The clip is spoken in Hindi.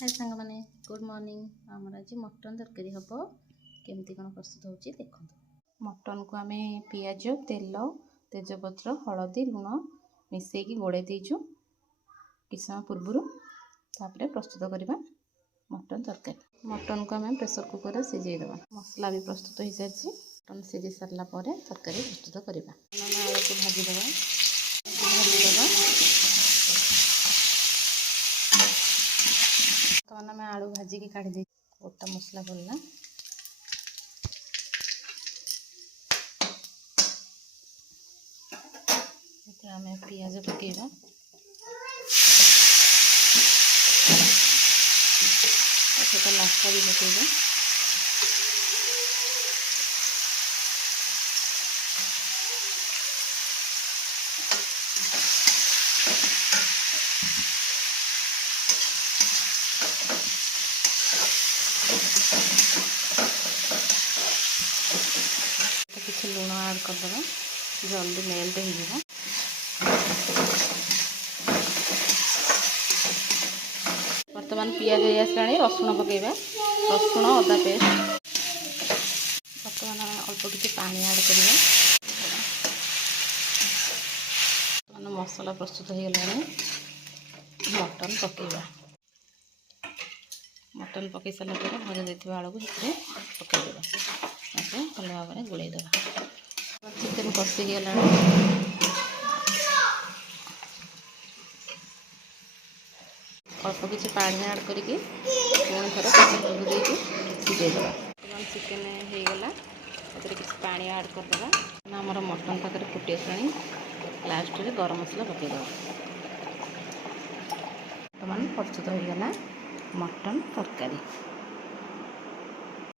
हाय सांग माने गुड मॉर्निंग। आमर आज मटन तरकारी हम केमती कौन प्रस्तुत होची देखो। मटन को आम पियाज तेल तेजपत्र हलदी लुण मिसेकी गोड़े दीचु किछ समय पूर्व तापर प्रस्तुत करवा मटन तरकारी। मटन को आम प्रेसर कुकर सिझेदवा। मसला भी प्रस्तुत हो सारी। मटन सिझी सारा तरकारी प्रस्तुत करवा। आलू को भाजीदवा तो आम आलू भाजिकी काढ़ी दे गोटा मसला पड़ला। आम पियाज पकेगा तो लंका भी पकेगा। किसी लुण ऐड करदे जल्दी मेल्ट हो। बर्तमान पियाज आसला रसुण पकेबा रसुण अदा पेस्ट। बर्तमान अल्प किसी पानी ऐड करवा। बर्तमान मसला प्रस्तुत हो गला। मटन पकेबा। मटन पकई सारा भजा देथिबा आलू को पकईदेवा। भल भाव में गोलैदेवा। चिकेन कषि गला अल्प किसी पानी ऐड करके पुणी थर प्रेसर देके सिझेदेवा। चिकेन हो गला किसी पानी ऐड करदे। आमर मटन पाखे फुटी आसानी लास्ट में गरम मसला पकईदेवा। बर्तमान प्रस्तुत हो गला मटन तरकारी।